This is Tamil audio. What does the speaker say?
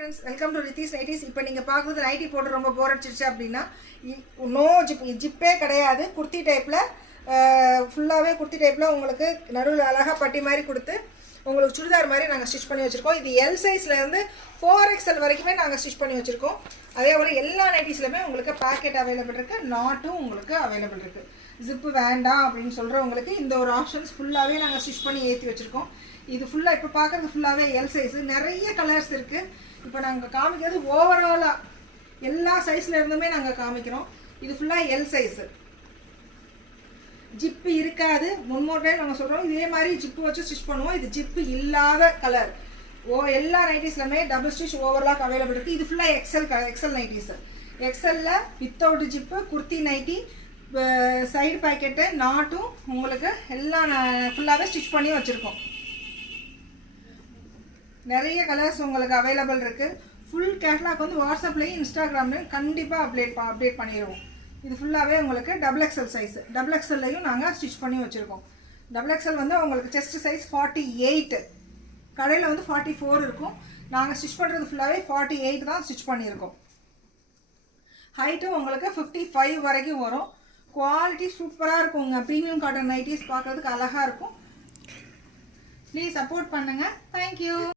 Friends, welcome to Rithis Nighties. இப்போ நீங்க பாக்குறது நைட்டி போட்டு ரொம்ப போர் அடிச்சிருச்சு அப்படினா நோ ஜிப்பே கிடையாது. குர்த்தி டைப்ல ஃபுல்லாவே குர்த்தி டைப்ல உங்களுக்கு நடுவுல அழகா பட்டி மாதிரி கொடுத்து உங்களுக்கு சுடிதார் மாதிரி நாங்க ஸ்டிட்ச் பண்ணி வச்சிருக்கோம். இது L சைஸ்ல இருந்து 4XL வரைக்குமே நாங்க ஸ்டிட்ச் பண்ணி வச்சிருக்கோம். அதே போல எல்லா நைட்டிஸ்லயுமே உங்களுக்கு பாக்கெட் அவேலபிள் இருக்கு, நாட்டும் உங்களுக்கு அவேலபிள் இருக்கு. ஜிப் வேண்டாம் அப்படினு சொல்றவங்களுக்கு இந்த ஒரு ஆப்ஷன்ஸ் ஃபுல்லாவே நாங்க ஸ்டிட்ச் பண்ணி ஏத்தி வச்சிருக்கோம். இது ஃபுல்லா இப்ப பார்க்கிறது ஃபுல்லாவே L சைஸ், நிறைய கலர்ஸ் இருக்கு. இப்போ நாங்க காமிக்கிறது ஓவராலா எல்லா சைஸ்ல இருந்துமே நாங்க காமிக்கிறோம். இது ஃபுல்லா L சைஸ். ஜிப் இருக்காது. மோர் டைம் நாங்க சொல்றோம் இதே மாதிரி ஜிப் வச்சு ஸ்டிட்ச் பண்ணுவோம். இது ஜிப் இல்லாத கலர். எல்லா நைட்டிஸ்லமே டபுள் ஸ்டிட்ச் ஓவர்லாக் அவேலபிள் இருக்கு. இது ஃபுல்லா எக்ஸல் நைட்டிஸ். எக்ஸல்ல without zip kurti nightie, side pocket, நாட்டும் உங்களுக்கு எல்லாம் ஃபுல்லாவே ஸ்டிட்ச் பண்ணி வச்சிருக்கோம். நிறைய கலர்ஸ் உங்களுக்கு அவைலபிள் இருக்கு. ஃபுல் கேட்டலாக் வந்து வாட்ஸ்அப்லயும் இன்ஸ்டாகிராம்லயும் கண்டிப்பா அப்டேட் பண்ணிடுவோம். இது ஃபுல்லாவே உங்களுக்கு XXL சைஸ். XXLலையும் நாங்க ஸ்டிட்ச் பண்ணி வச்சிருக்கோம். XXL வந்து உங்களுக்கு செஸ்ட் சைஸ் 48, கடையில வந்து 44 இருக்கும். நாங்க ஸ்டிட்ச் பண்றது ஃபுல்லாவே 48 தான் ஸ்டிட்ச் பண்ணியிருக்கோம். ஹைட்டும் உங்களுக்கு 55 வரைக்கும் வரும். குவாலிட்டி சூப்பரா இருக்குங்க. பிரீமியம் காட்டன் நைட்டிஸ் பார்க்கிறதுக்கு அழகா இருக்கும். ப்ளீஸ் சப்போர்ட் பண்ணுங்க. தேங்க்யூ.